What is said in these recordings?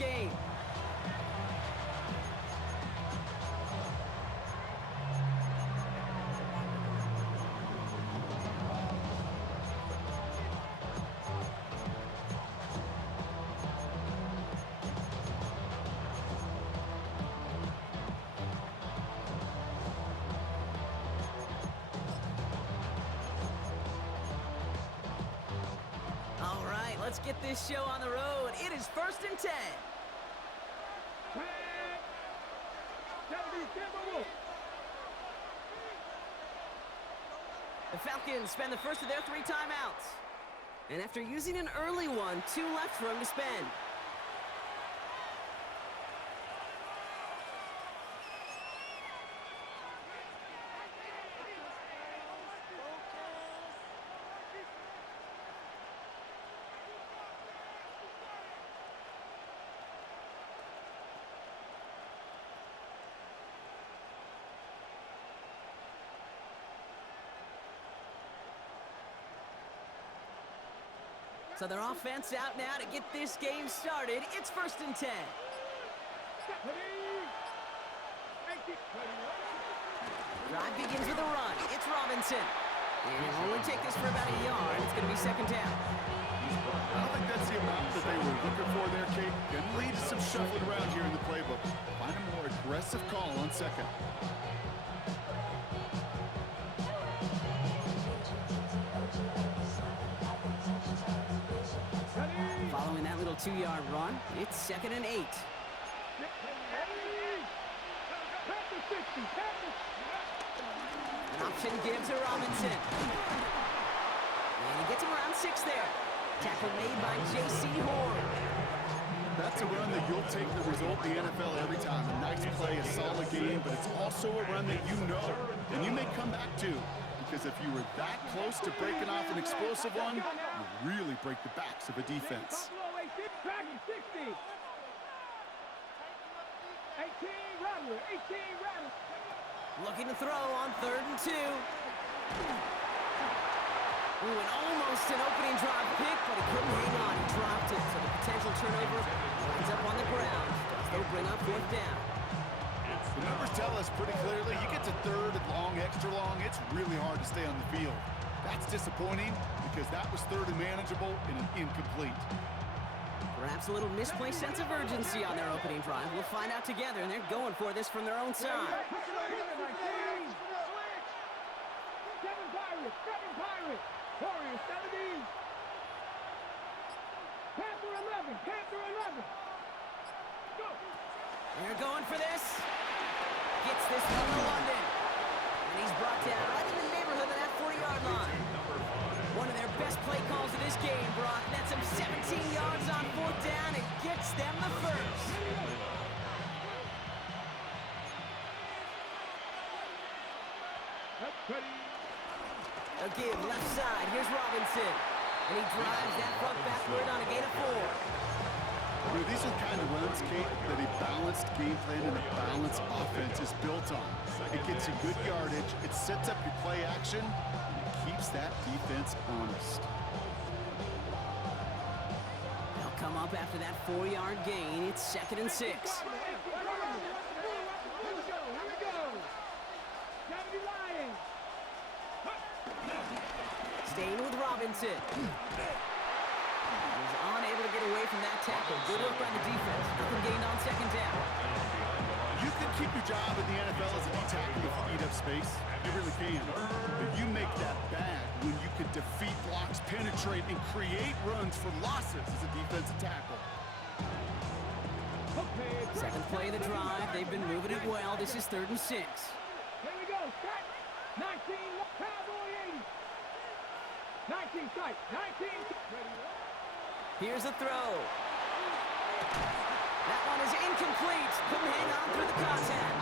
game. All right, let's get this show on the road. It is 1st and 10. The Falcons spend the first of their 3 timeouts. And after using an early one, 2 left for him to spend. So their offense out now to get this game started. It's 1st and 10. Drive begins with a run. It's Robinson. And it'll only take this for about a yard. It's going to be 2nd down. I don't think that's the amount that they were looking for there, Kate. Going to lead to some shuffling around here in the playbook. Find a more aggressive call on 2nd. Following that little 2-yard run, it's 2nd and 8. An option gives to Robinson. And he gets him around 6 there. Tackle made by J.C. Horn. That's a run that you'll take the result in the NFL every time. A nice play, a solid game, but it's also a run that you know and you may come back to. Because if you were that close to breaking off an explosive one, you really break the backs of a defense. Looking to throw on 3rd and 2. Ooh, and almost an opening drive pick, but he couldn't hang on. He dropped it, so the potential turnover winds up on the ground. They'll bring up 4th down. The numbers tell us pretty clearly, you get to 3rd and long, extra long, it's really hard to stay on the field. That's disappointing because that was 3rd and manageable and an incomplete. Perhaps a little misplaced sense of urgency on their opening drive. We'll find out together, and they're going for this from their own side. They're going for this. Gets this one to London. And he's brought down right in the neighborhood of that 40-yard line. One of their best play calls of this game, Brock. That's him 17 yards on 4th down. It gets them the first. They'll give left side. Here's Robinson. And he drives that front backward on a gain of 4. These are the kind of runs, Kate, that a balanced game plan and a balanced offense is built on. It gets you good yardage, it sets up your play action, and it keeps that defense honest. They'll come up after that 4-yard gain. It's 2nd and 6. Staying with Robinson. He's unable to get away from that tackle. Good work by the defense. Nothing gained on 2nd down. You can keep your job in the NFL as a D-tackle if you eat up space. You really can. But you make that bad when you can defeat blocks, penetrate, and create runs for losses as a defensive tackle. 2nd play of the drive. They've been moving it well. This is 3rd and 6. Here we go. Set. 19. Cowboy 80. 19 strike. 19. Here's a throw. That one is incomplete. Couldn't hang on through the contact.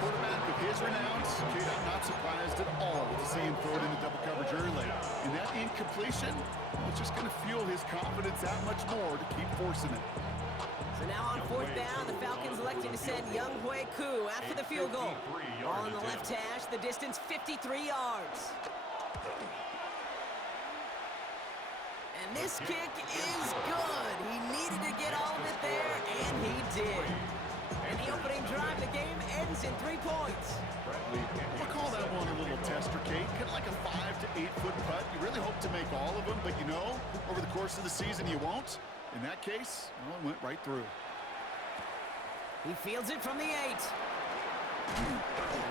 Quarterback of his renown, Kate, I'm not surprised at all to see him throw it into double coverage early. And that incompletion, it's just going to fuel his confidence that much more to keep forcing it. So now on 4th down, the Falcons electing to send Young Hui Koo after the field goal. Ball on the left hash, the distance 53 yards. And this kick is good. He needed to get all of it ties in 3 points. We'll call that one a little tester, Kate. Kind of like a 5 to 8 foot putt. You really hope to make all of them, but you know, over the course of the season, you won't. In that case, well, it went right through. He fields it from the 8. A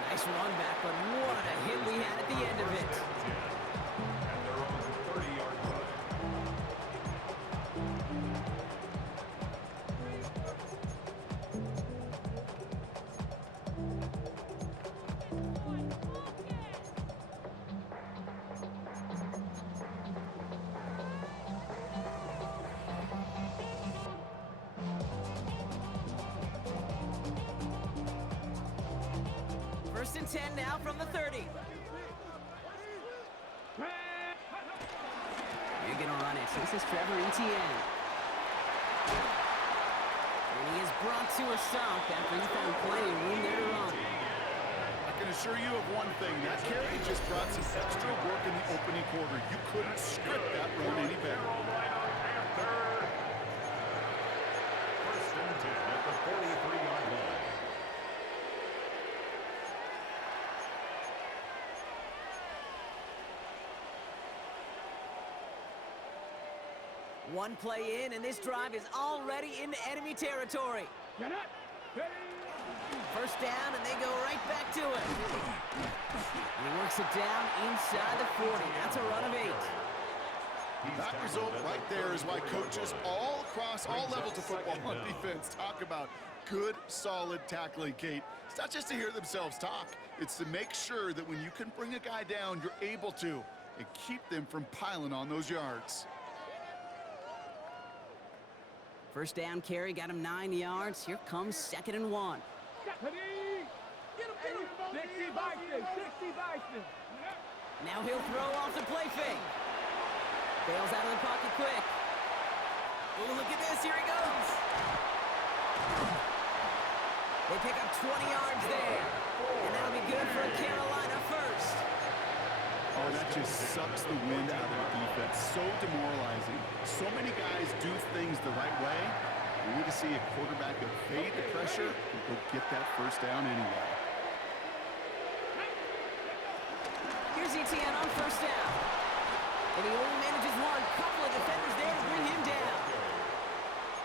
nice run back, but what a hit we had at the end of it. At their own 30-yard line. First and 10 now from the 30. You're going to run it. This is Trevor Etienne. And he is brought to a stop after he found plenty of room there to run. I can assure you of one thing. That carry just brought some extra work in the opening quarter. You couldn't script that run any better. First and 10 at the 43-yard line. One play in, and this drive is already into enemy territory. Get up. First down, and they go right back to it. And he works it down inside the 40. That's a run of 8. That result right there is why coaches all across all levels of football on defense talk about good, solid tackling, Kate. It's not just to hear themselves talk. It's to make sure that when you can bring a guy down, you're able to, and keep them from piling on those yards. First down carry, got him 9 yards. Here comes 2nd and 1. Get him, 60 Bison, 60 Bison. Now he'll throw off the play fake. Bails out of the pocket quick. Oh, look at this. Here he goes. They pick up 20 yards there. And that'll be good for a Carolina first. Oh, that just sucks the wind out of the defense. So demoralizing. So many guys do things the right way. We need to see a quarterback evade the pressure and go get that first down anyway. Here's Etienne on first down. And he only manages one. Couple of defenders there to bring him down.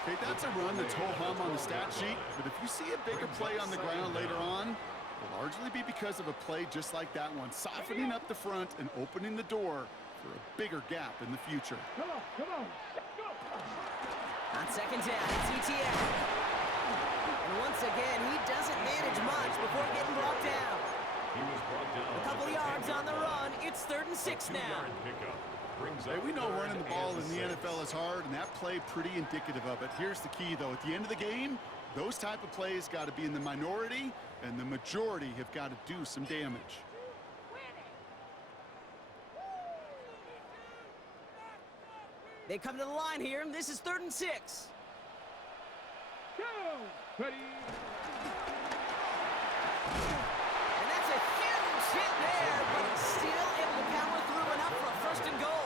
Okay, that's a run that's ho-hum on the stat sheet, but if you see a bigger play on the ground later on, it'll largely be because of a play just like that one, softening up the front and opening the door for a bigger gap in the future. Come on, come on. Go. On second down, it's Etienne. And once again, he doesn't manage much before getting brought down. He was brought down. A couple yards on the run. It's 3rd and 6 now. Hey, we know running the ball in the NFL is hard, and that play pretty indicative of it. Here's the key, though. At the end of the game, those type of plays got to be in the minority, and the majority have got to do some damage. They come to the line here, and this is 3rd and 6. Go. Ready. And that's a huge hit there, but he's still able to power through enough for a 1st and goal.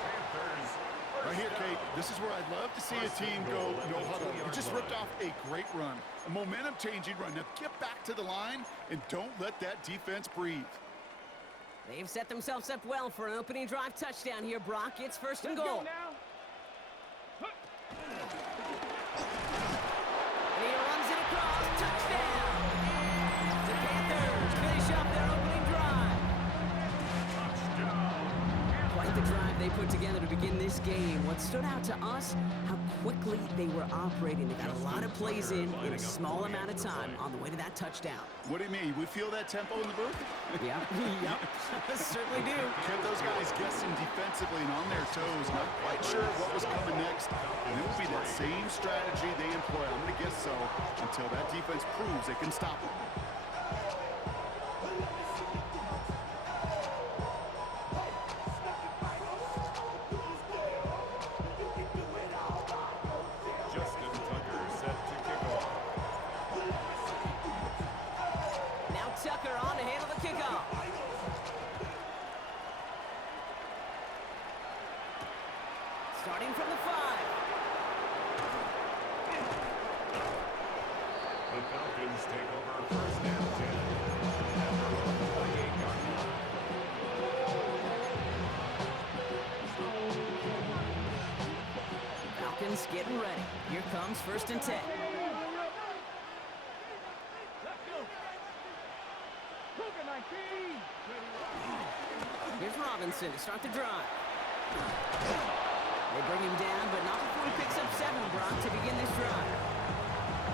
Right here, Kate, this is where I'd love to see a team go no huddle. You just ripped off a great run, a momentum-changing run. Now get back to the line and don't let that defense breathe. They've set themselves up well for an opening drive touchdown here, Brock. It's 1st and Let's goal. go now. And he runs it across. Touchdown! The Panthers finish up their opening drive. Quite the drive they put together to begin this game. What stood out to us, how quickly they were operating. They got a lot of plays in a small amount of time on the way to that touchdown. What do you mean? We feel that tempo in the booth? Yeah, yep, certainly do. Kept those guys guessing defensively and on their toes. Not quite sure what was coming next. And it will be that same strategy they employ. I'm going to guess so until that defense proves they can stop them. Justin Tucker set to kick off. Now Tucker on to handle the kickoff. Starting from the 5. The Falcons take over first and 10 at their own 28-yard line. Falcons getting ready. Here comes first and 10. Here's Robinson to start the drive. They bring him down, but not before he picks up 7, Brock, to begin this drive.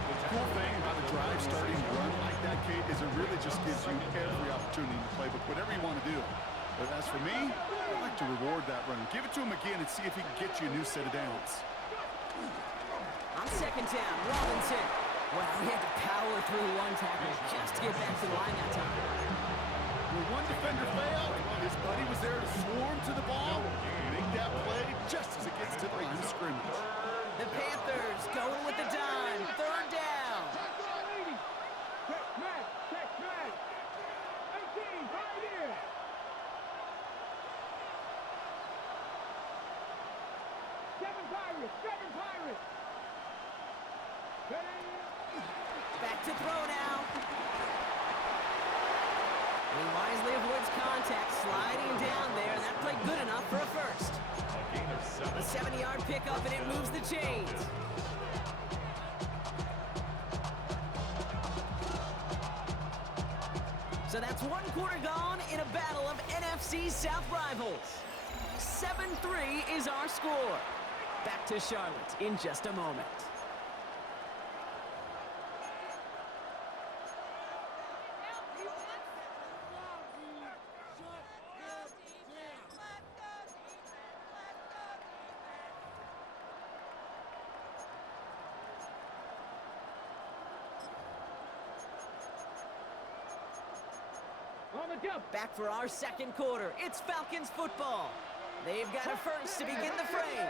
The cool thing about a drive starting to run like that, Kate, is it really just gives you every opportunity in the playbook, whatever you want to do. But as for me, I'd like to reward that runner. Give it to him again and see if he can get you a new set of downs. On second down, Robinson. Well, he had to power through one tackle just to get back to the line that time. When one defender failed, his buddy was there to swarm to the ball and make that play just as it gets to the line of scrimmage. The Panthers going with the dime. Third down. Check, 18, right here. Seven Pirates. Back to throw now. He wisely avoids contact, sliding down there, and that played good enough for a first. A gain of 7. A 70-yard pickup, and it moves the chains. So that's one quarter gone in a battle of NFC South rivals. 7-3 is our score. Back to Charlotte in just a moment. Back for our second quarter. It's Falcons football. They've got a first to begin the frame.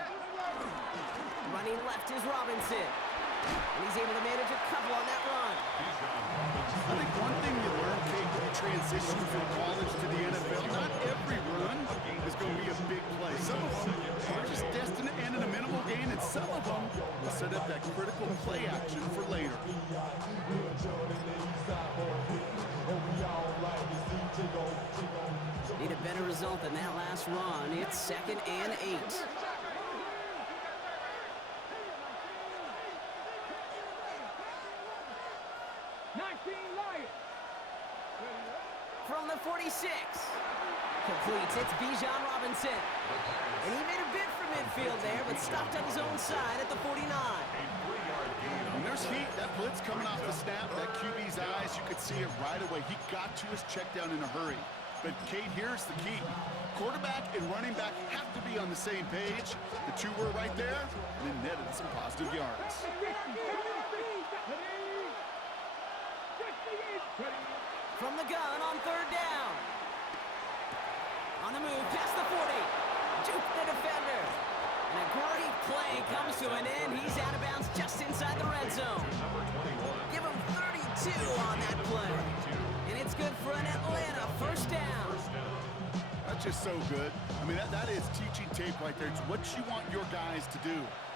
Running left is Robinson. And he's able to manage a couple on that run. I think one thing you learn, Kate, when you transition from college to the NFL, not every run is going to be a big play. Some of them are just destined to end in a minimal gain, and some of them will set up that critical play action for later. Need a better result than that last run. It's 2nd and 8. From the 46. Completes. It's Bijan Robinson. And he made a bid for midfield there, but stopped on his own side at the 49. When there's heat, that blitz coming off the snap, that QB's eyes, you could see it right away. He got to his check down in a hurry. But, Kate, here's the key. Quarterback and running back have to be on the same page. The two were right there, and it netted some positive yards. From the gun on third down. On the move, past the 40. Juke the defender. And a great play comes to an end. He's out of bounds just inside the red zone. Give him 32 on that play. And it's good for an Atlanta first down. That's just so good. I mean, that is teaching tape right there. It's what you want your guys to do.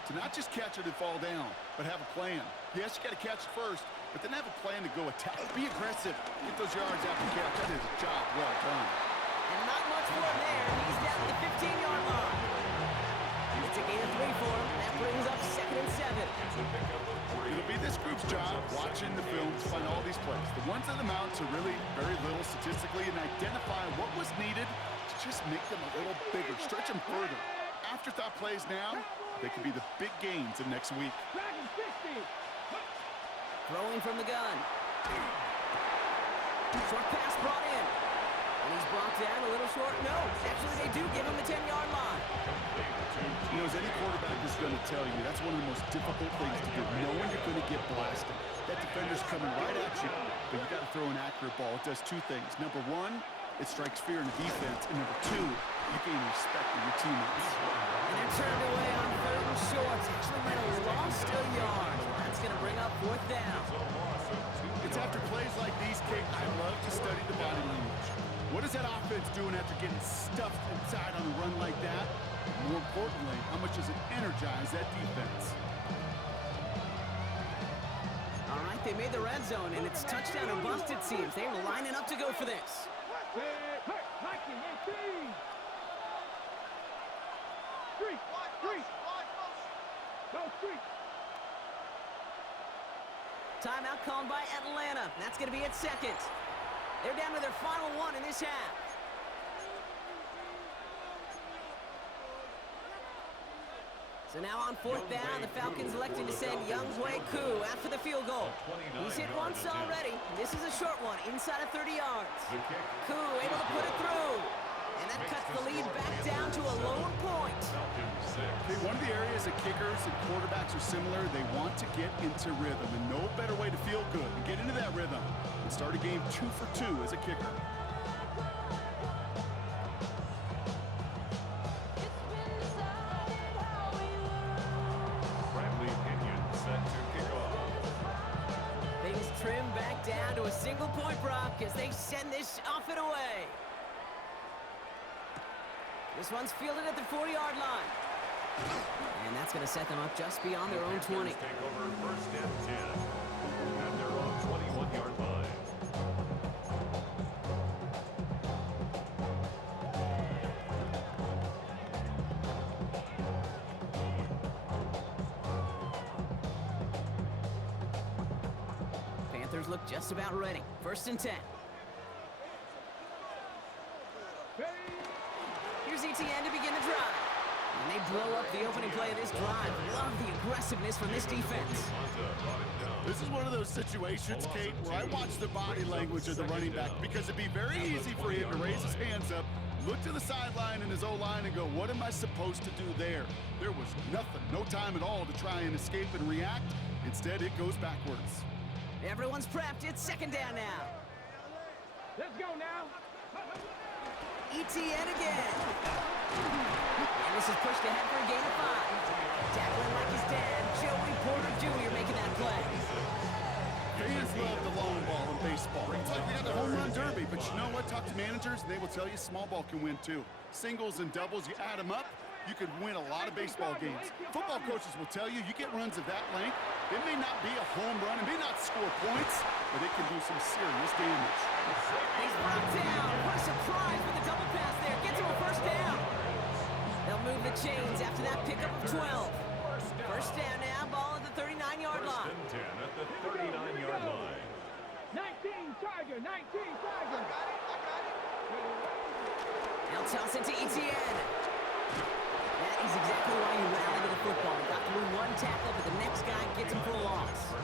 To not just catch it and fall down, but have a plan. Yes, you got to catch it first, but then have a plan to go attack. Be aggressive. Get those yards after catch. That is a job well done. And not much more there. He's down at the 15-yard line. It's a gain of 3 for him. That brings up 2nd and 7. It'll be this group's job watching the film to find all these plays. The ones that amount to really very little statistically and identify what was needed to just make them a little bigger, stretch them further. Afterthought plays now, they could be the big gains of next week. Throwing from the gun. Short pass brought in. And he's brought down a little short. No, actually they do give him the 10-yard line. You know, as any quarterback is going to tell you, that's one of the most difficult things to do, knowing you're going to get blasted. That defender's coming right at you, but you got to throw an accurate ball. It does two things. Number one, it strikes fear in the defense. And number two, you gain respect of your teammates. And they're turned away on 3rd and short. Actually might have lost a yard. That's going to bring up 4th down. It's after plays like these, Kate, I love to study the body language. What is that offense doing after getting stuffed inside on a run like that? More importantly, how much does it energize that defense? All right, they made the red zone, and it's touchdown or bust, it seems. They were lining up to go for this. Timeout called by Atlanta. That's going to be its second. They're down to their final one in this half. So now on fourth down, the Falcons electing to send week3 after the field goal. He's hit once already. This is a short one, inside of 30 yards. Koo able to put it through. And that cuts the lead back down to a lower point. Okay, one of the areas that kickers and quarterbacks are similar, they want to get into rhythm. And no better way to feel good and get into that rhythm and start a game 2 for 2 as a kicker. Trim back down to a single point, Brock, as they send this off and away. This one's fielded at the 40-yard line. And that's going to set them up just beyond their own 20. Take over first and 10 at their own 21-yard line. Panthers look just about ready. First and 10. Here's ETN to begin the drive. And they blow up the opening play of this drive. Love the aggressiveness from this defense. This is one of those situations, Kate, where I watch the body language of the running back because it'd be very easy for him to raise his hands up, look to the sideline in his O-line and go, what am I supposed to do there? There was nothing, no time at all to try and escape and react. Instead, it goes backwards. Everyone's prepped. It's second down now. Let's go now. ETN again. And this is pushed ahead for a gain of 5. Tackling like his dad, Joey Porter Jr. making that play. Fans love the long ball in baseball. It's like we got the home run derby, but you know what? Talk to managers, and they will tell you small ball can win too. Singles and doubles, you add them up, you could win a lot of baseball games. Football coaches will tell you, you get runs of that length, it may not be a home run, it may not score points, but it can do some serious damage. He's brought down. What a surprise with the double pass there. Gets him a first down. They'll move the chains after that pickup of 12. First down now, ball at the 39-yard line. First and 10 at the 39-yard line. 19 Tiger, 19 Tiger. They'll toss it to ETN. That is exactly why you rally to the football. Got through one tackle, but the next guy gets him for a loss.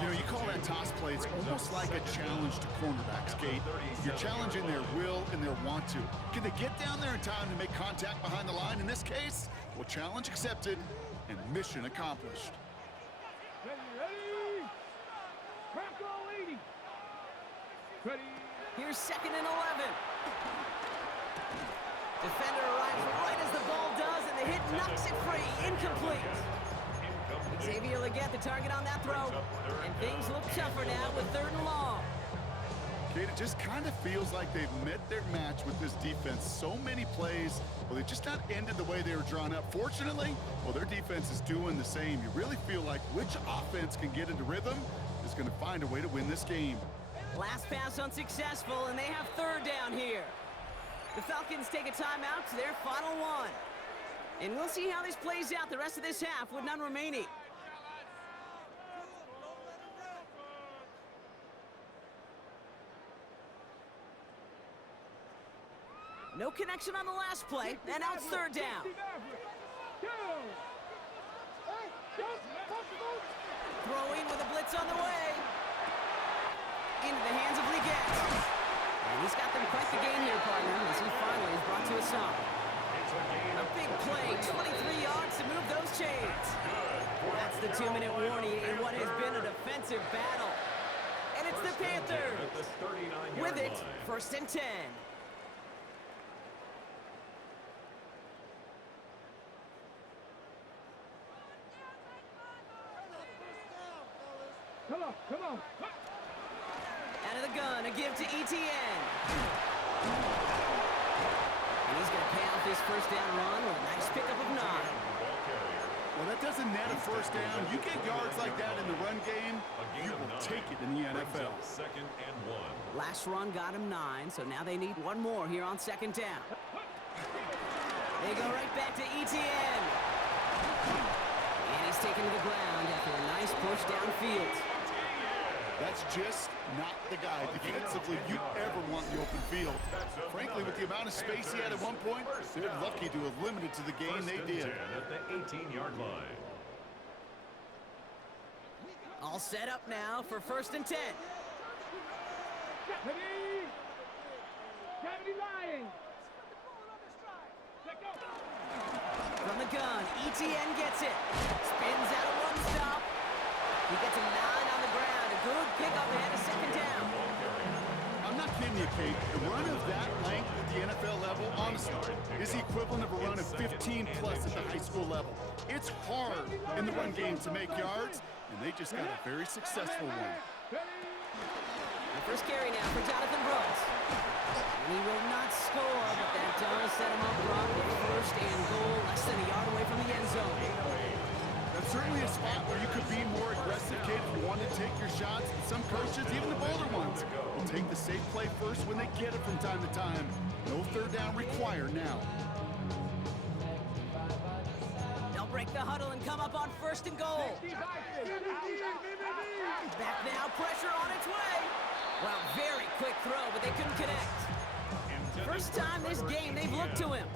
You know, you call that toss play, it's almost like a challenge to cornerbacks, Kate. You're challenging their will and their want to. Can they get down there in time to make contact behind the line? In this case, well, challenge accepted and mission accomplished. Ready. Bronco 80. Ready. Here's second and 11. Defender arrives right as the ball does, and the hit knocks it free. Incomplete. Xavier Legette, the target on that throw. And things look tougher now with 3rd and long. Kate, it just kind of feels like they've met their match with this defense. So many plays, well, they just not ended the way they were drawn up. Fortunately, well, their defense is doing the same. You really feel like which offense can get into rhythm is going to find a way to win this game. Last pass unsuccessful, and they have 3rd down here. The Falcons take a timeout to their final one. And we'll see how this plays out the rest of this half with none remaining. No connection on the last play, and now it's 3rd down. Throwing with a blitz on the way. Into the hands of Legette. And he's got them quite the gain here, partner, as he finally is brought to a stop. A big play, 23 yards to move those chains. That's the 2-minute warning in what has been a defensive battle. And it's the Panthers. With it, 1st and 10. Come on. Out of the gun, a give to ETN. And he's going to pay off this first down run with a nice pickup of 9. Well, that doesn't net a first down. You get yards like that in the run game, you in the NFL. Second and 1. Last run got him 9, so now they need one more here on second down. They go right back to Etienne. And he's taken to the ground after a nice push downfield. That's just not the guy defensively you ever want in the open field. Frankly, with the amount of space he had at one point, they're lucky to have limited to the game they did. At the 18-yard line. All set up now for 1st and 10. Deputy! Deputy Lions! Let go! From the gun, Etienne gets it. Spins out of one stop. He gets a 9 on the ground. A good pickup ahead of second down. I'm not kidding you, Kate. The run of that length at the NFL level, honestly, is the equivalent of a run of 15-plus at the high school level. It's hard in the run game to make yards, and they just got a very successful one. The first carry now for Jonathan Brooks. And he will not score, but that does set him up wrong with 1st and goal, less than a yard away from the end zone. That's certainly a spot where you could be more aggressive, Kate, if you want to take your shots. And some coaches, even the bolder ones, will take the safe play first when they get it from time to time. No third down required now. They'll break the huddle and come up on 1st and goal. Back now, pressure on its way. Well, very quick throw, but they couldn't connect. First time this game they've looked to him.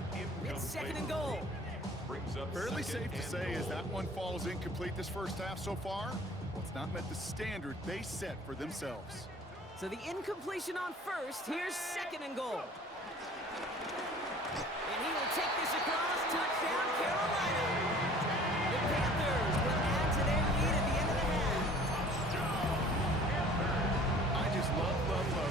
It's 2nd and goal. Fairly safe to say as that one falls incomplete this first half so far. Well, it's not met the standard they set for themselves. So the incompletion on 1st, here's 2nd and goal. And he will take this across, touchdown Carolina. The Panthers will add to their lead at the end of the half. I just love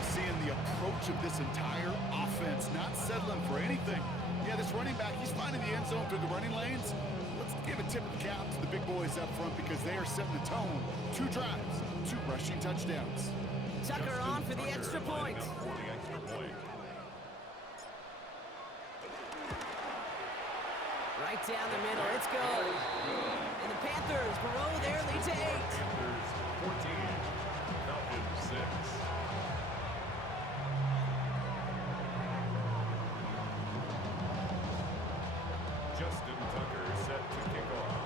seeing the approach of this entire offense, not settling for anything. Yeah, this running back, he's finding the end zone through the running lanes. Let's give a tip of the cap to the big boys up front because they are setting the tone. 2 drives, 2 rushing touchdowns. Tucker on for the extra point. Right down the middle, it's good. And the Panthers grow their lead to 8. Panthers 14, Falcons 6. Justin Tucker set to kick off.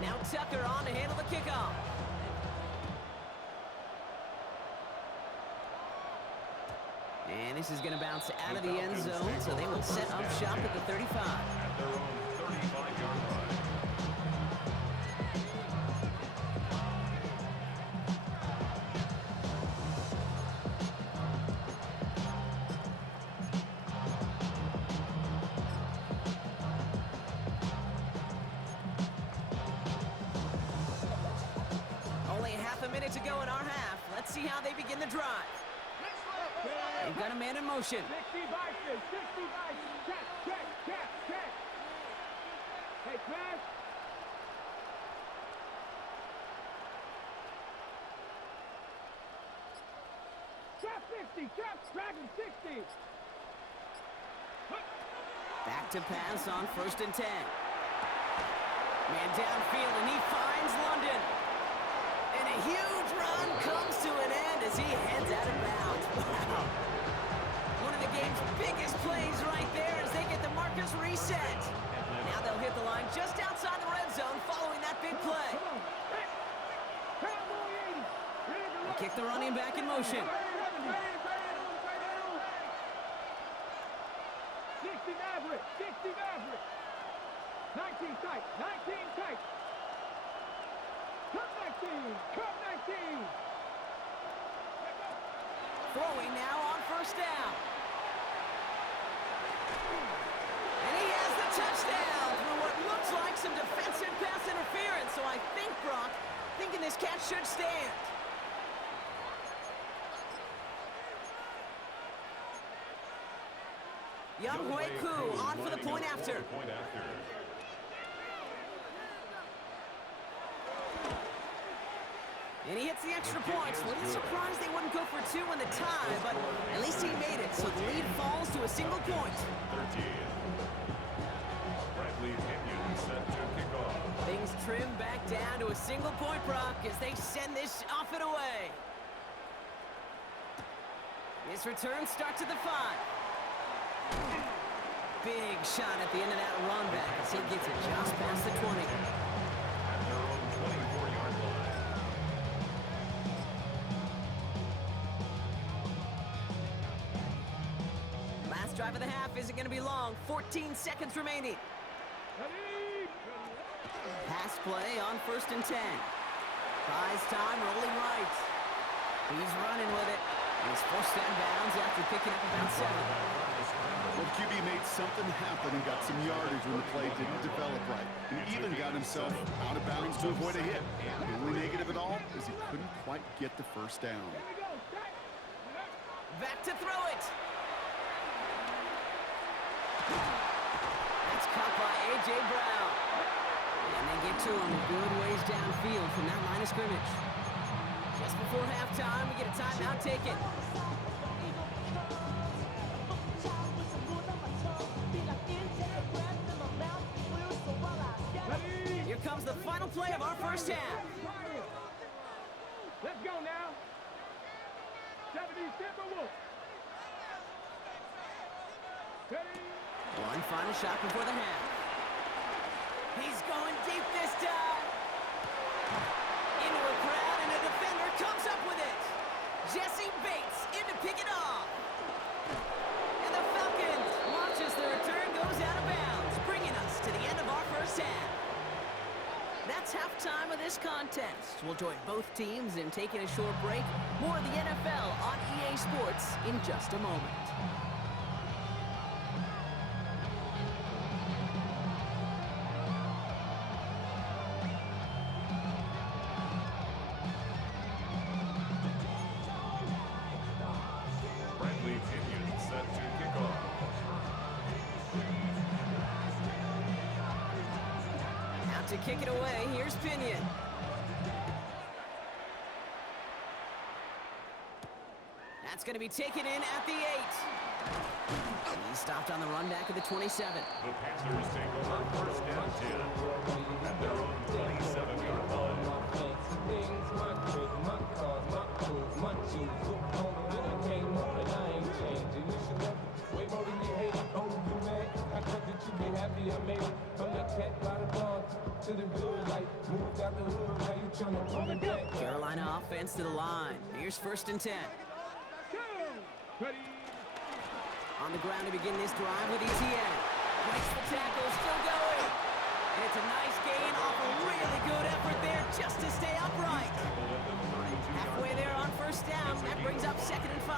Now Tucker on to handle the kickoff. And this is going to bounce out of the end zone, so they will set up shop at the 35. At their own 35-yard line. Only half a minute to go in our half. Let's see how they begin the drive. They've got a man in motion. 60 vices, 60 vices. Check. Hey, pass. Trap 60, dragon 60. Back to pass on 1st and 10. Man downfield, and he finds London. And a huge run comes to an end as he heads out of bounds. Wow. One of the game's biggest plays right there as they get the markers reset. Now they'll hit the line just outside the red zone following that big play. They kick the running back in motion. 60 Maverick. 19 tight. Come 19. Throwing now on 1st down. And he has the touchdown through what looks like some defensive pass interference. So I think, Brock, thinking this catch should stand. Young Hui Koo on for the point after. And he hits the extra points. A little surprised they wouldn't go for 2 in the tie, but at least he made it. So the lead falls to a single point. 13. Bradley Pinion set to kick off. Things trim back Down to a single point, Brock, as they send this off and away. This return starts at the 5. Big shot at the end of that run back as he gets it just past the 20. At their own 24-yard line. Last drive of the half isn't going to be long. 14 seconds remaining. Pass play on 1st and 10. Buys time, rolling right. He's running with it. And he's forced out of bounds after picking up about 7. Well, QB made something happen and got some yardage when the play didn't develop right. And even got himself out of bounds to avoid a hit. The only negative at all is he couldn't quite get the first down. Back to throw it. That's caught by A.J. Brown. And they get to him a good ways downfield from that line of scrimmage. Just before halftime, we get a timeout taken. Here comes the final play of our first half. Let's go now. 70 Timberwolves. One final shot before the half. He's going deep this time. Into a crowd, and a defender comes up with it. Jesse Bates in to pick it off. And the Falcons watch as the return goes out of bounds, bringing us to the end of our first half. That's halftime of this contest. We'll join both teams in taking a short break. More of the NFL on EA Sports in just a moment. To kick it away, here's Pinion. That's going to be taken in at the 8. He's stopped on the run back of the 27. The Panthers take over 1st and 10 at their own 27-yard line. Carolina offense to the line. Here's 1st and 10. On the ground to begin this drive with ETN. Breaks the tackle, still going. And it's a nice gain off a really good effort there just to stay upright. Halfway there on 1st down. That brings up 2nd and 5.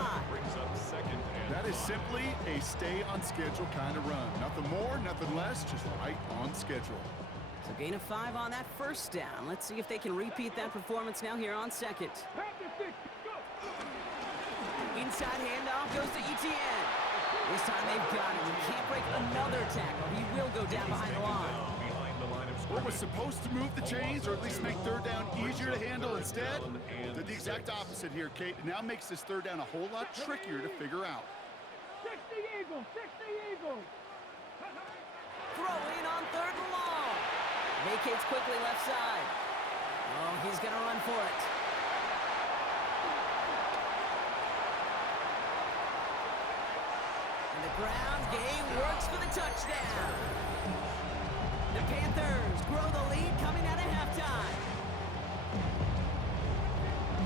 That is simply a stay on schedule kind of run. Nothing more, nothing less, just right on schedule. So gain of 5 on that 1st down. Let's see if they can repeat that performance now here on 2nd. Inside handoff goes to ETN. This time they've got him. He can't break another tackle. He will go down behind the line. What was supposed to move the chains, or at least make 3rd down easier to handle instead, did the exact opposite here, Kate. It now makes this 3rd down a whole lot trickier to figure out. 60 Eagles, 60 Eagles. Throw in on 3rd and long. Vacates quickly left side. Oh, he's going to run for it. And the ground game works for the touchdown. The Panthers grow the lead coming out of halftime.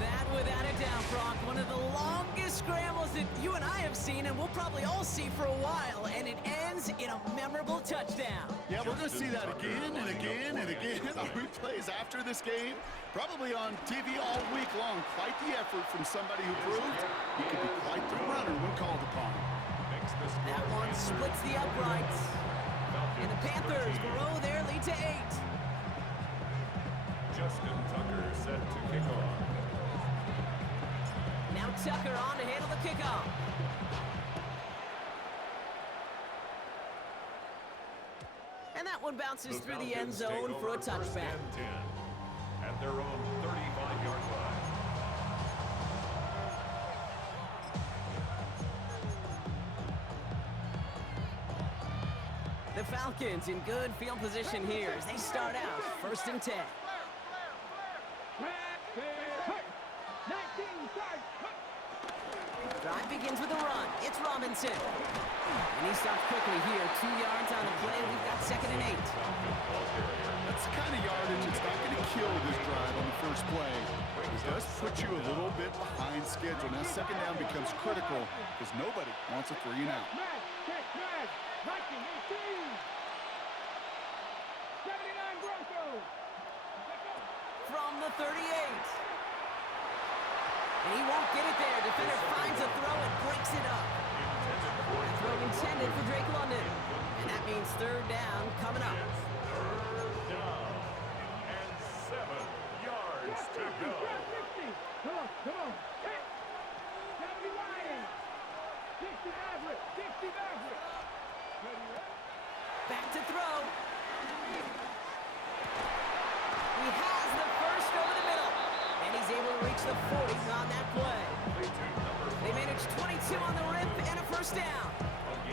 That, without a doubt, Brock, one of the longest scrambles that you and I have seen, and we'll probably all see for a while, and it ends in a memorable touchdown. Yeah, we're going to see that again and again and again on replays after this game. Probably on TV all week long. Quite the effort from somebody who proved he could be quite the runner when called upon. That one splits the uprights. And the Panthers grow their lead to 8. Justin Tucker set to kick off. Now Tucker on to handle the kickoff. And that one bounces through the end zone for a touchback. At their own 35-yard line. The Falcons in good field position here as they start out 1st and 10. begins with a run. It's Robinson. And he stops quickly here. 2 yards on the play. We've got 2nd and 8. That's the kind of yardage that's not going to kill this drive on the first play. It does put you a little bit behind schedule. Now, 2nd down becomes critical because nobody wants a 3 and out. Check, 19, 79 Broncos. From the 38. And he won't get it there. Defender finds a throw and breaks it up. A throw intended for Drake London. And that means 3rd down coming up. 3rd down and 7 yards to go. Come on. 70 Lions. 60 Maverick. Back to throw. He has the first over the middle. And he's able to reach the 40 on that play. They managed 22 on the rip and a 1st down.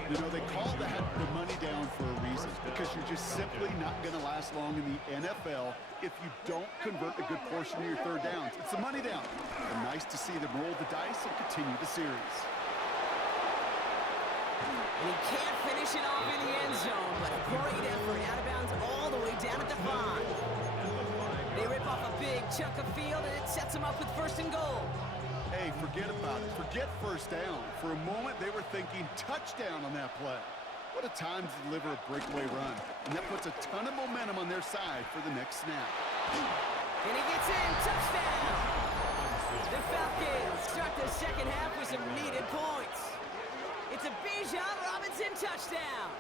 You know, they call that the money down for a reason because you're just simply not going to last long in the NFL if you don't convert a good portion of your 3rd downs. It's the money down. And nice to see them roll the dice and continue the series. And he can't finish it off in the end zone, but a great effort out of bounds all the way down at the 5. They rip off a big chunk of field, and it sets them up with 1st and goal. Hey, forget about it. Forget 1st down. For a moment, they were thinking touchdown on that play. What a time to deliver a breakaway run. And that puts a ton of momentum on their side for the next snap. And he gets in. Touchdown! The Falcons start the 2nd half with some needed points. It's a Bijan Robinson touchdown.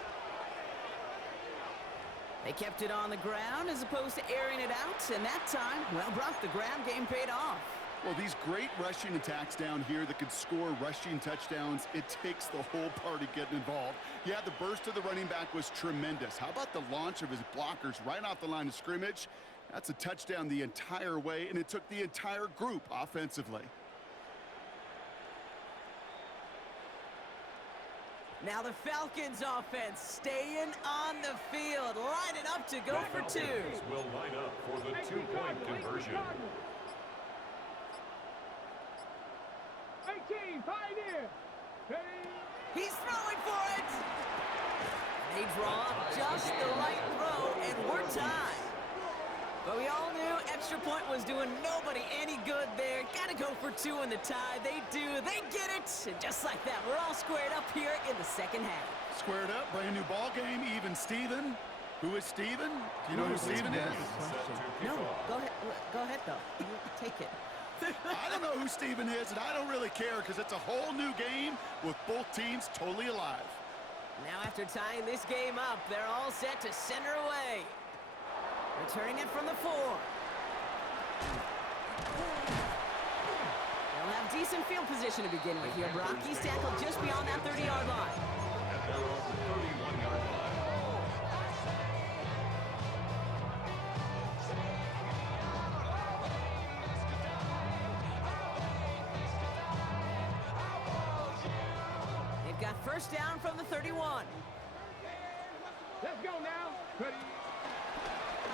They kept it on the ground as opposed to airing it out. And that time, well, Brock, the ground game paid off. Well, these great rushing attacks down here that could score rushing touchdowns, it takes the whole party getting involved. Yeah, the burst of the running back was tremendous. How about the launch of his blockers right off the line of scrimmage? That's a touchdown the entire way, and it took the entire group offensively. Now the Falcons offense staying on the field, lining up to go for 2. Will line up for the 2-point conversion. 18, Pioneer. He's throwing for it. They draw up just the right throw, and we're tied. But we all knew extra point was doing nobody any good there. Got to go for 2 in the tie. They do. They get it. And just like that, we're all squared up here in the 2nd half. Squared up, brand new ball game, even Steven. Who is Steven? Do you know who Steven is? No, go ahead though. You take it. I don't know who Steven is, and I don't really care because it's a whole new game with both teams totally alive. Now after tying this game up, they're all set to send her away. Returning it from the 4. They'll have decent field position to begin with here, Brock. He's tackled just beyond that 30-yard line. At their own 31-yard line. They've got 1st down from the 31. Let's go now.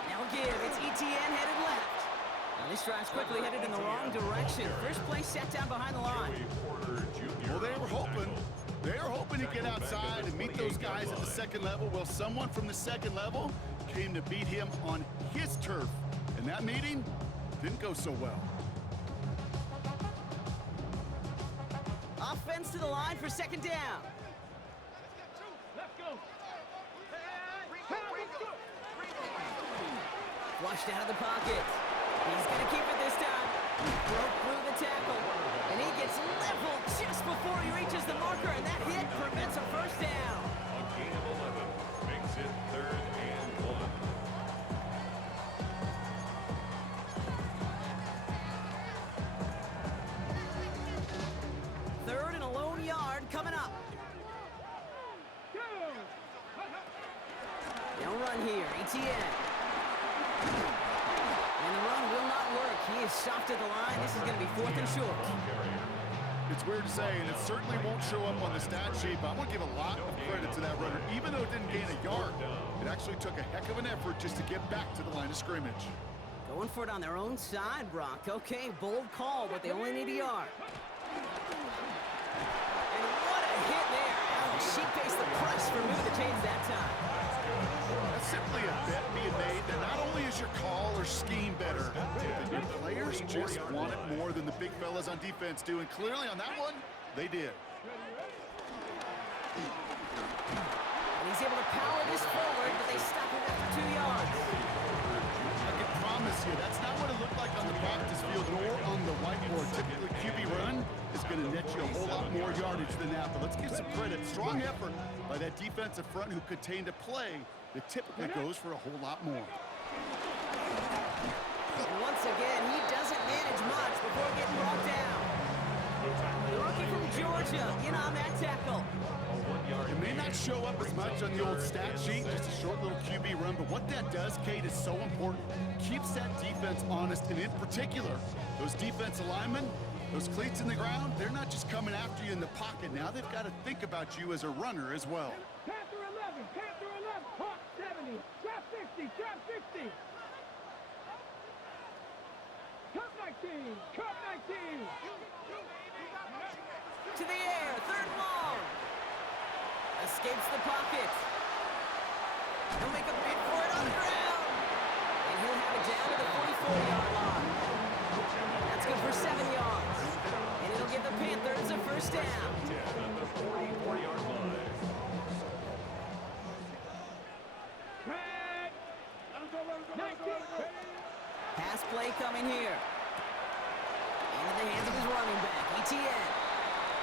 Now again, it's ETN headed left. Now this drive's quickly headed in the wrong direction. First play set down behind the line. Well, they were hoping to get outside and meet those guys at the 2nd level. Well, someone from the 2nd level came to beat him on his turf. And that meeting didn't go so well. Offense to the line for 2nd down. Let's go. Flushed out of the pocket. He's going to keep it this time. Broke through the tackle. And he gets leveled just before he reaches the marker, and that hit prevents a 1st down. A gain of 11 makes it 3rd and 1. Third and a lone yard coming up. They'll run here. ETN. And the run will not work. He is stopped at the line. This is going to be 4th and short. It's weird to say, and it certainly won't show up on the stat sheet, but I want to give a lot of credit to that runner. Even though it didn't gain a yard, it actually took a heck of an effort just to get back to the line of scrimmage. Going for it on their own side, Brock. Okay, bold call, but they only need a yard. She faced the press for moving the chains that time. That's simply a bet being made that not only is your call or scheme better, but your players just want it more than the big fellas on defense do. And clearly on that one, they did. And he's able to power this forward, but they stop him after 2 yards. I can promise you, that's not what it looked like on the practice field nor on the whiteboard. Typically, QB run is going to net you a whole lot more yardage than that. But let's give some credit. Strong effort by that defensive front who contained a play that typically goes for a whole lot more. And once again, he doesn't manage much before getting brought down. The rookie from Georgia in on that tackle. It may not show up as much on the old stat sheet, just a short little QB run, but what that does, Kate, is so important. Keeps that defense honest, and in particular, those defensive linemen, those cleats in the ground, they're not just coming after you in the pocket. Now they've got to think about you as a runner as well. Panther 11, Panther 11, Hawk 70, trap 60, trap 60. Cup 19, Cup 19. To the air, third and long. Escapes the pocket. He'll make a bid for it on the ground. And he'll have it down to the 44-yard line. That's good for 7 yards. And it'll give the Panthers a first down. At the 44-yard line. Pass play coming here. Into the hands of his running back, ETN.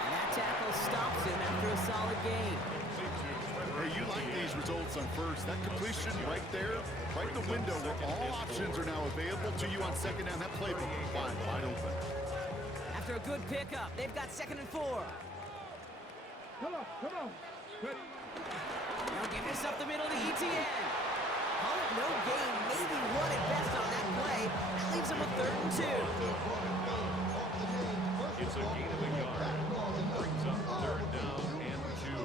And that tackle stops him after a solid gain. Hey, you like these results on first. That completion right there, right in the window where all options are now available to you on second down. That playbook wide open. After a good pickup, they've got 2nd and 4. Come on, come on. Now give this up the middle to ETN. Call it no gain, maybe one at best on that play. That leaves him with 3rd and 2. It's a gain of a yard. Brings up 3rd down and 2.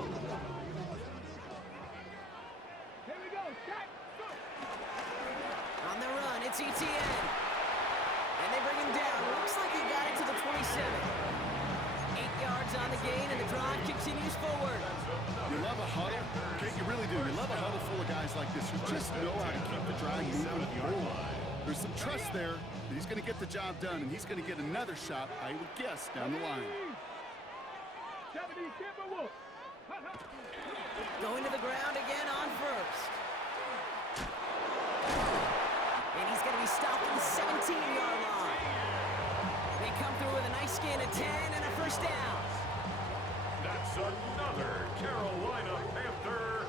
Here we go, set, go. On the run, it's ETN. And they bring him down. Looks like he got it to the 27. 8 yards on the gain, and the drive continues forward. You love a huddle. Okay, you really do. You love a huddle full of guys like this who just know how to keep the drive moving forward. There's some trust there that he's going to get the job done, and he's going to get another shot, I would guess, down the line. 70, Timberwolves. Going to the ground again on first. And he's going to be stopped at the 17-yard line. They come through with a nice gain of 10 and a first down. That's another Carolina Panther.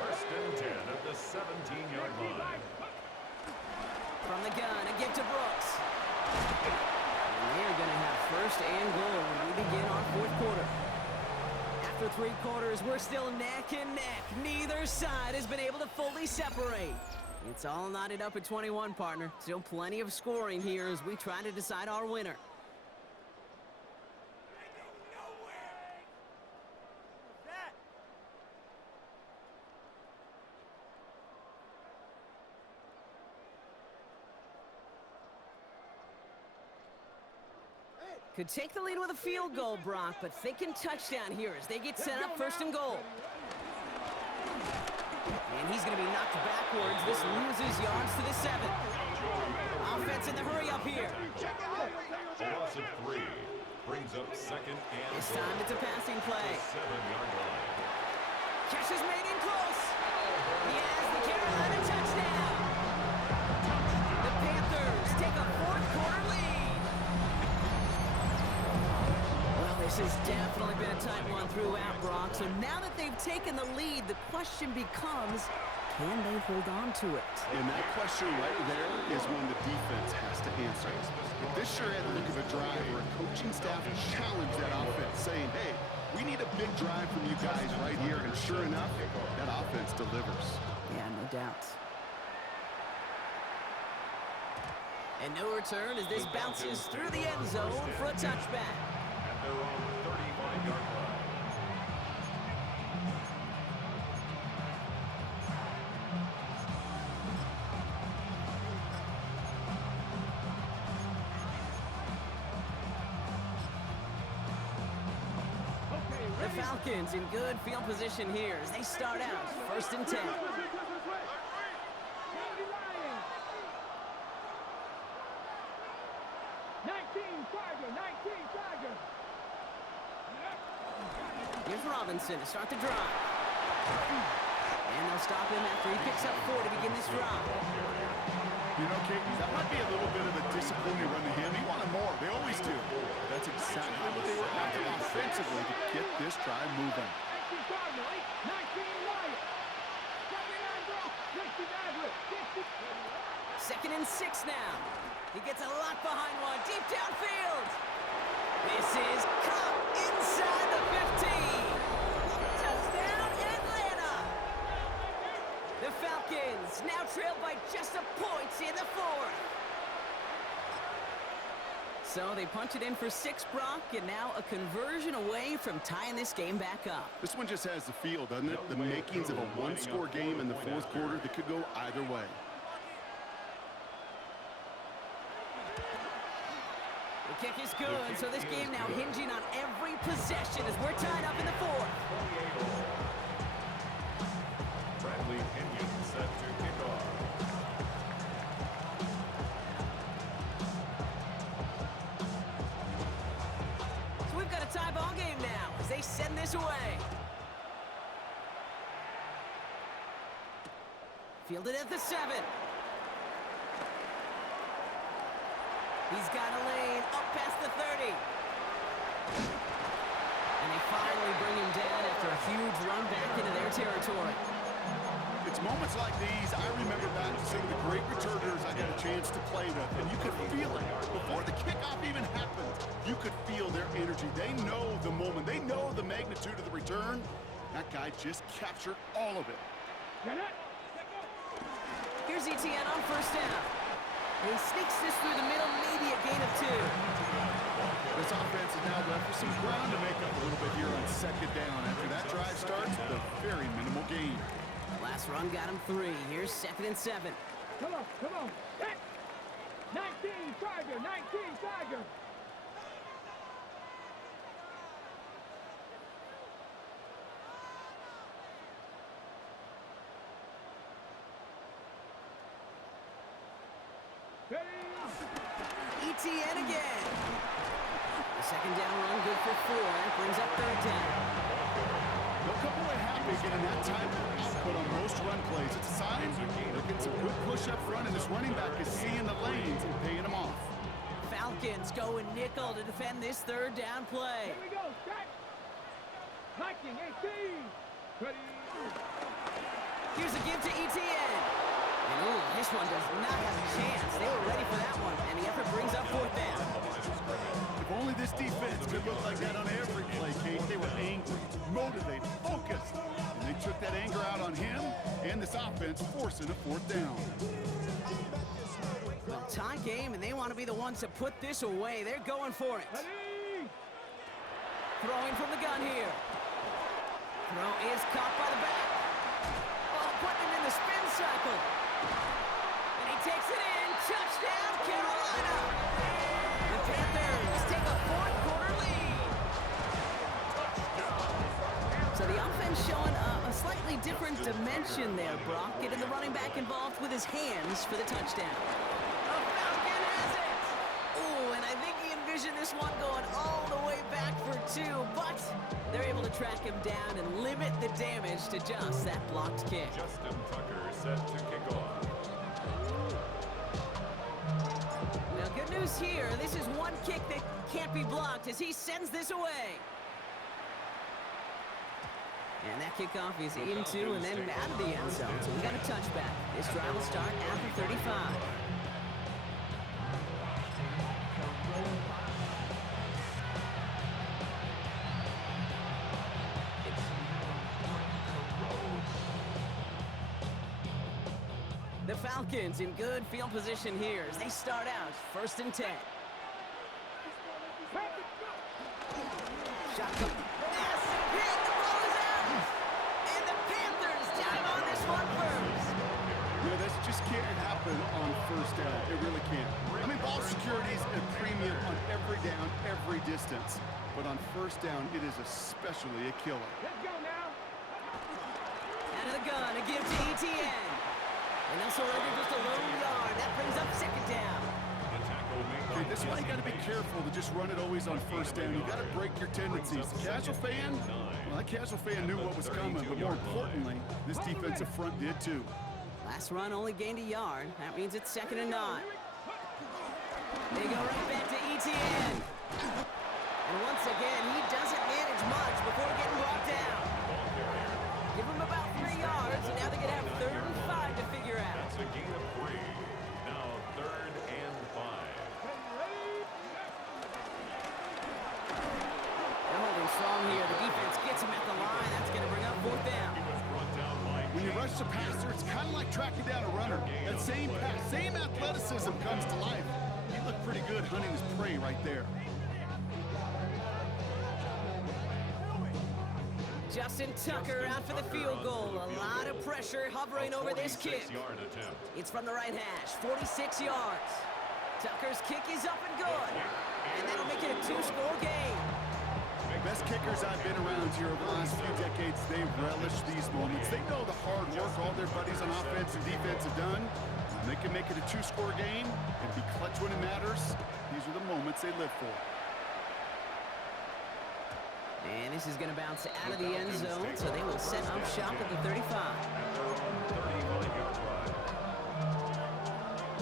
1st and 10 at the 17-yard line. From the gun, a give to Brooks. And they're going to have 1st and goal when we begin our 4th quarter. After 3 quarters, we're still neck and neck. Neither side has been able to fully separate. It's all knotted up at 21, partner. Still plenty of scoring here as we try to decide our winner. Could take the lead with a field goal, Brock, but thinking touchdown here as they get set up 1st and goal. And he's going to be knocked backwards. This loses yards to the 7. Offense in the hurry up here. A loss of 3. Brings up 2nd and This goal. time it's a passing play. 7-yard line. Catch is made in close. He has the Carolina touchdown. The Panthers take a 4th quarter lead. Well, this has definitely been a tight one throughout, Brock. So now that they've taken the lead, the question becomes, can they hold on to it? And that question right there is one the defense has to answer. If this sure had the look of a drive where a coaching staff challenged that offense, saying, hey, we need a big drive from you guys right here, and sure enough, that offense delivers. Yeah, no doubt. And no return as this bounces through the end zone for a touchback. At their own 35-yard line. The Falcons in good field position here as they start out 1st and 10. 19 Tiger. Here's Robinson to start the drive. And they'll stop him after he picks up 4 to begin this drive. You know, Kate, that might be a little bit of a disappointing run to him. He wanted more. They always do. That's exactly what they were after offensively to get this drive moving. 2nd and 6 now. He gets a lot behind one, deep downfield. This is caught inside the 15. Touchdown, Atlanta. The Falcons now trailed by just a point in the 4th. So they punch it in for 6, Brock, and now a conversion away from tying this game back up. This one just has the feel, doesn't it? The makings of a one-score game in the 4th quarter that could go either way. The kick is good, so this game now hinging on every possession as we're tied up in the 4th. Bradley Pinion set to kick off. So we've got a tie ball game now as they send this away. Fielded at the 7. He's got a lane up past the 30. And they finally bring him down after a huge run back into their territory. It's moments like these I remember back to some of the great returners I got a chance to play with, and you could feel it. Before the kickoff even happened, you could feel their energy. They know the moment. They know the magnitude of the return. That guy just captured all of it. Here's ETN on 1st down. He sneaks this through the middle, maybe a gain of 2. This offense is now left with some ground to make up a little bit here on 2nd down. After that drive starts with a very minimal gain. Last run got him 3. Here's 2nd and 7. Come on. 19 Tiger. ETN again. The 2nd down run good for 4. That brings up 3rd down. They'll come away happy getting that type of output on most run plays. It's a sign they're getting some good push up front, and this running back is seeing the lanes and paying them off. Falcons go in nickel to defend this 3rd down play. Here we go, set. Hiking 18. Ready. Here's a give to ETN. And ooh, this one does not have a chance. They were ready for that one, and the effort brings up 4th down. If only this defense could look like that on every play, Kate. They were angry, motivated, focused, and they took that anger out on him and this offense, forcing a 4th down. Well, tie game, and they want to be the ones to put this away. They're going for it. Ready. Throwing from the gun here. Throw is caught by the back. Oh, putting him in the spin cycle. And he takes it in. Touchdown, Carolina. The Panthers take a 4th quarter lead. So the offense showing a slightly different dimension there, Brock. Getting the running back involved with his hands for the touchdown. A Falcon has it. Ooh, and I think he envisioned this one going all the way back for 2, but they're able to track him down and limit the damage to just that blocked kick. Justin Tucker set to kick off. Now, good news here. This is one kick that can't be blocked as he sends this away. And that kickoff is into and then out of the end zone. So we got a touchback. This drive will start after 35. The Falcons in good field position here as they start out 1st and 10. Shotgun. Massive hit. The ball is out. And the Panthers dive on this one first. Yeah, this just can't happen on 1st down. It really can't. I mean, ball security is a premium on every down, every distance, but on first down, it is especially a killer. Let's go now. Out of the gun, a give to ETN. And they'll surrender just a lone yard. That brings up second down. Okay, this is why you got to be careful to just run it always on first down. You got to break your tendencies. The casual fan, well, that casual fan knew what was coming, but more importantly, this defensive front did too. Last run only gained a yard. That means it's 2nd and 9. They go right back to ETN. And once again, he doesn't manage much before getting brought down. Give him about 3 yards, and now they're going to have 3rd and 5 to figure out. That's a gain of 3. Now 3rd and 5. They're holding strong here. The defense gets him at the line. That's going to bring up 4th down. When you rush the passer, it's kind of like tracking down a runner. That same pass, same athleticism comes to life. You look pretty good hunting his prey right there. Justin Tucker out for the field goal. A lot of pressure hovering over this kick. It's from the right hash, 46 yards. Tucker's kick is up and good. And that'll make it a 2-score game. Best kickers I've been around here over the last few decades, they relish these moments. They know the hard work all their buddies on offense and defense have done. And they can make it a 2-score game and be clutch when it matters. These are the moments they live for. And this is going to bounce out of the end zone, so they will set up shop at the 35.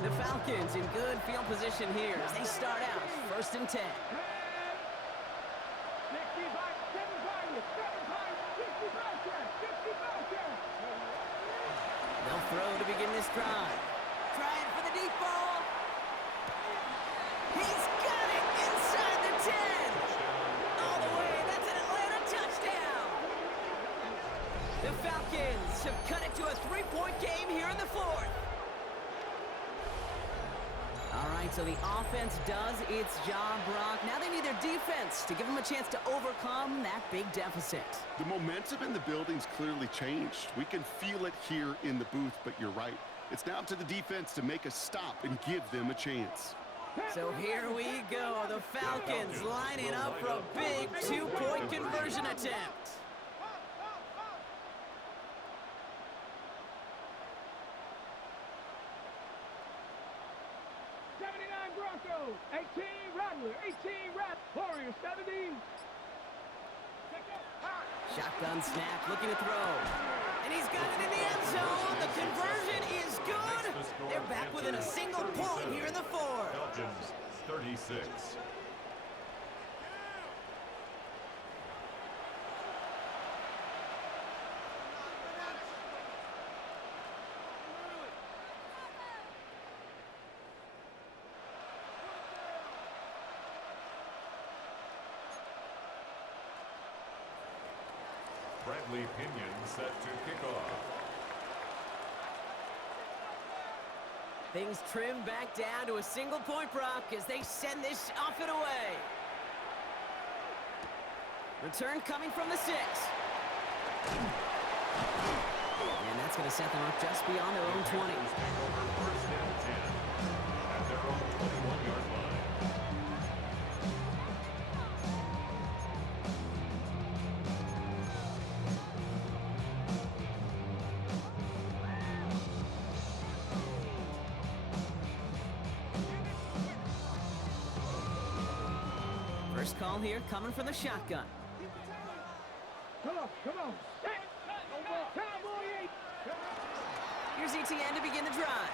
The Falcons in good field position here as they start out 1st and 10. They'll throw to begin this drive. Trying for the deep ball. He's got it inside the 10. All the way. That's an Atlanta touchdown. The Falcons have cut it to a 3-point game here in the 4th. All right, so the offense does its job, Brock. Now they need their defense to give them a chance to overcome that big deficit. The momentum in the building's clearly changed. We can feel it here in the booth, but you're right. It's now up to the defense to make a stop and give them a chance. So here we go. The Falcons lining up for a big 2-point conversion attempt. Broncos, 18 Rattler, 18 Rattler, Warriors 17. Shotgun snap, looking to throw. And he's got it in the end zone. The conversion is good. They're back within a single point here in the 4th. Falcons 36. Bradley Pinion set to kick off. Things trim back down to a single point, Brock, as they send this off and away. Return coming from the 6. And that's going to set them up just beyond their own 20. First and 10 at their own 21-yard line. First call here coming from the shotgun. Come on. Cowboy 8. Here's ETN to begin the drive.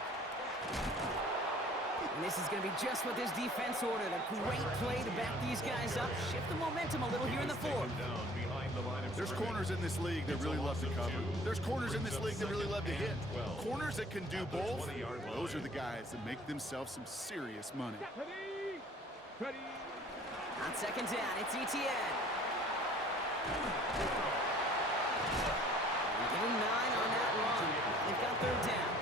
And this is going to be just what this defense ordered. A great play to back these guys up. Shift the momentum a little here in the 4th. There's corners in this league that really love to cover. There's corners in this league that really love to hit. Corners that can do both, those are the guys that make themselves some serious money. Ready. On 2nd down, it's ETN. Give him 9 on that run. They've got 3rd down.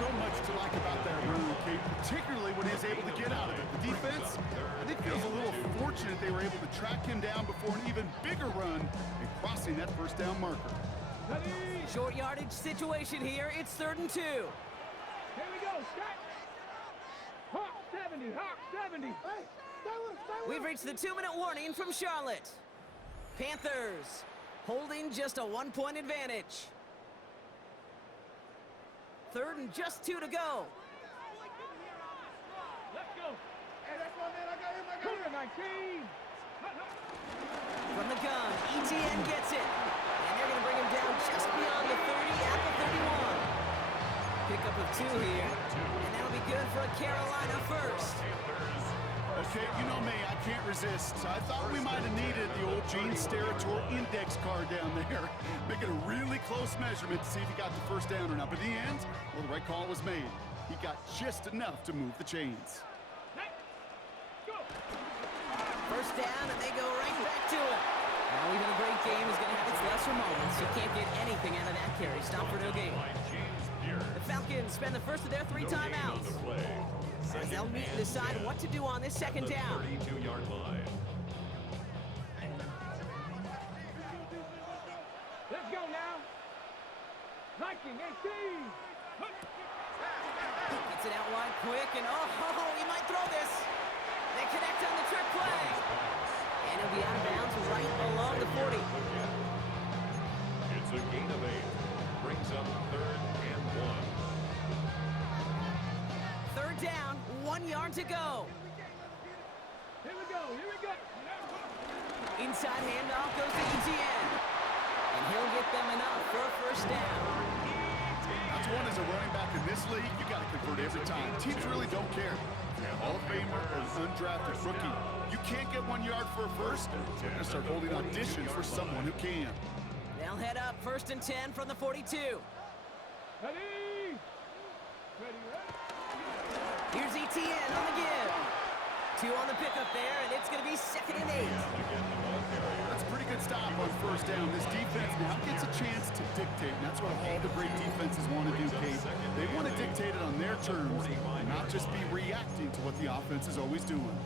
So much to like about that run, okay, particularly when he's able to get out of it. The defense, I think, feels a little fortunate they were able to track him down before an even bigger run and crossing that first down marker. Short yardage situation here. It's 3rd and 2. Here we go. Start. Hawk 7. 70, Hawk 70. We've reached the 2-minute warning from Charlotte. Panthers holding just a 1-point advantage. 3rd and just 2 to go. Let's go. Hey, that's my man. I got him. 19. From the gun, ETN gets it. And they're going to bring him down just beyond the 30 at the 31. Pickup of 2 here. And that'll be good for a Carolina first. Okay, you know me, I can't resist. I thought we might have needed the old Gene Steratore index card down there. Making a really close measurement to see if he got the first down or not. But in the end, well, the right call was made. He got just enough to move the chains. First down, and they go right back to it. Now, even a great game is going to have its lesser moments. You can't get anything out of that carry. Stop for no gain. The Falcons spend the first of their 3 timeouts. As they'll meet and decide what to do on this 2nd down. 32-yard line. Let's go now. 19, 18. Gets it out wide quick, and oh, he might throw this. They connect on the trick play. And he'll be out of bounds right along the 40. It's a gain of 8. Brings up 3rd and 1. 3rd down, 1 yard to go. Here we go. Inside handoff goes to ETN. And he'll get them enough for a first down. That's one as a running back in this league, you got to convert every time. Teams really don't care. Hall of Famer or undrafted rookie. You can't get 1 yard for a first, they're going to start holding auditions for someone who can. They'll head up 1st and 10 from the 42. Ready. Here's ETN on the give. 2 on the pickup there, and it's going to be 2nd and 8. That's a pretty good stop on first down. This defense now gets a chance to dictate, and that's what all the great defenses want to do, Kate. They want to dictate it on their terms, and not just be reacting to what the offense is always doing.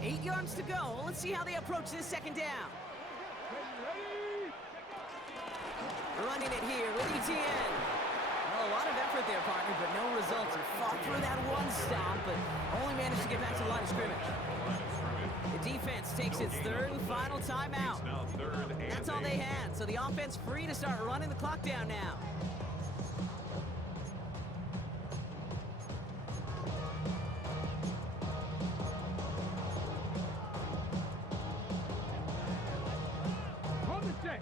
8 yards to go. Let's see how they approach this 2nd down. Running it here with ETN. Well, a lot of effort there, partner, but no results. He fought through that 1 stop, but only managed to get back to the line of scrimmage. The defense takes its 3rd and final timeout. That's all they had, so the offense free to start running the clock down now.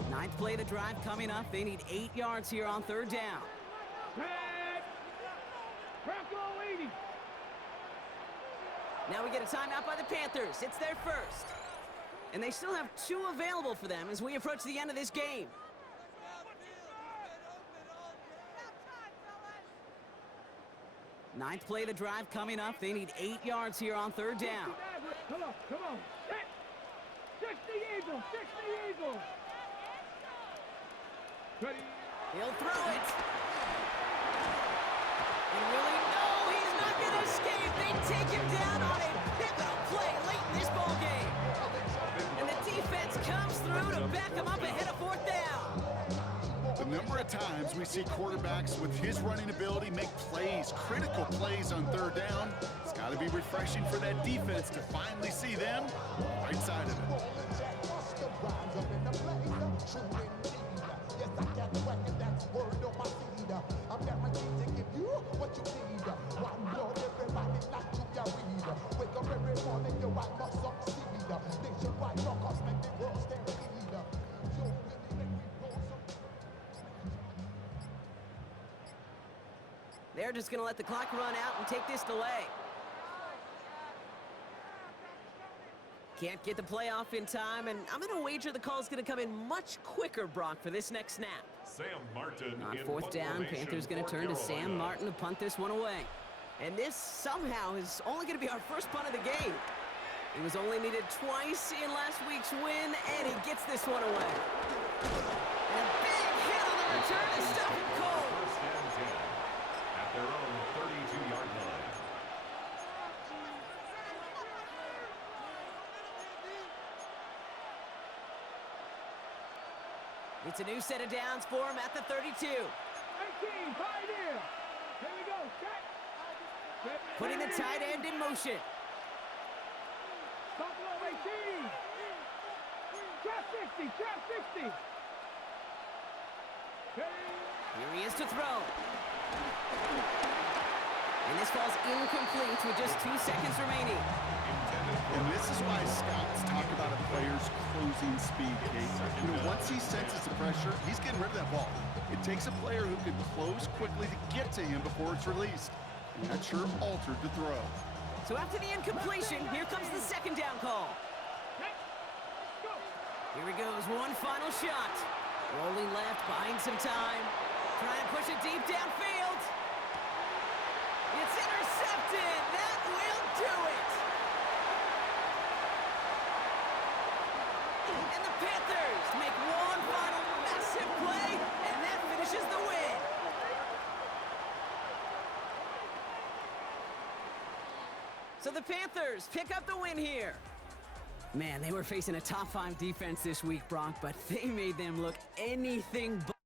Ninth play of the drive coming up. They need 8 yards here on 3rd down. Now we get a timeout by the Panthers. It's their first. And they still have 2 available for them as we approach the end of this game. Ninth play of the drive coming up. They need 8 yards here on 3rd down. Come on. 60 Eagles. Ready. He'll throw it. And really, no, he's not going to escape. They take him down on a pivotal play late in this ball game. And the defense comes through to back him up ahead of 4th down. The number of times we see quarterbacks with his running ability make plays, critical plays on 3rd down, it's got to be refreshing for that defense to finally see them on the right side of it. They're just going to let the clock run out and take this delay. Can't get the play off in time, and I'm going to wager the call's going to come in much quicker, Brock, for this next snap. Sam Martin On in 4th down, formation Panthers going to for turn to Carolina. Sam Martin to punt this one away. And this somehow is only going to be our first punt of the game. He was only needed twice in last week's win, and he gets this one away. And a big hit on the return to stop him cold. First and 10 at their own 32-yard line. It's a new set of downs for him at the 32. 18, Pioneer. Here we go, set. Putting the tight end in motion. Buffalo 18. Trap 60, trap 60. Here he is to throw. And this falls incomplete with just 2 seconds remaining. And this is why scouts talk about a player's closing speed, Kate. You know, once he senses the pressure, he's getting rid of that ball. It takes a player who can close quickly to get to him before it's released. And that sure altered the throw. So after the incompletion, here comes the second down call. Here he goes, one final shot. Rolling left, buying some time. Trying to push it deep downfield. It's intercepted. That will do it. And the Panthers make one final massive play, and that finishes the win. So the Panthers pick up the win here. Man, they were facing a top 5 defense this week, Brock, but they made them look anything but